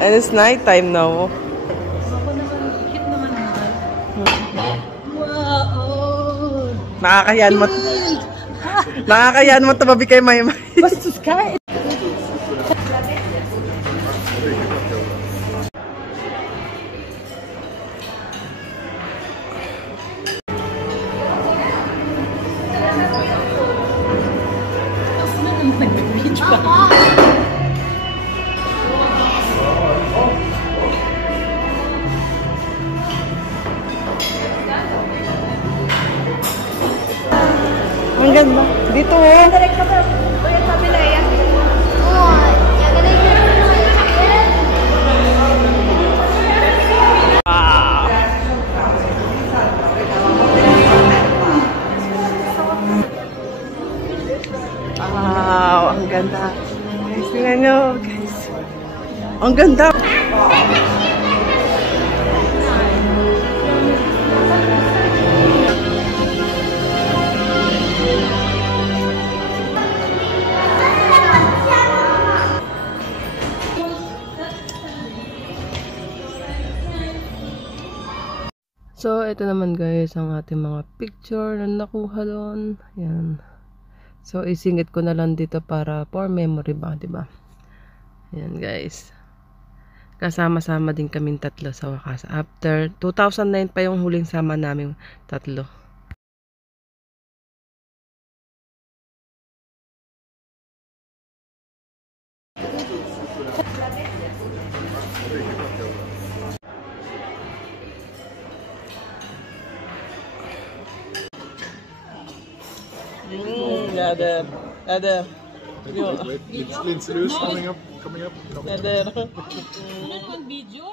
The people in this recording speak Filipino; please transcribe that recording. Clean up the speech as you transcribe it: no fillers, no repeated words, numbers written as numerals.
And it's night time now. Ako naman, hit naman naman. Wow! Nakakayaan mo tababi kay Maymay. Bastos ka! Ang ganda. Dito oh. Direct ka ba? O yung kabila yan? Wow, ang ganda. Guys, tingnan nyo, guys. Ang ganda. So, ito naman guys, ang ating mga picture na nakuha doon. Ayan. So, isingit ko na lang dito para for memory ba, diba? Ayan guys. Kasama-sama din kaming tatlo sa wakas. After 2009 pa yung huling sama namin tatlo. Ada. Lindsay Lewis coming up. Ada. Video?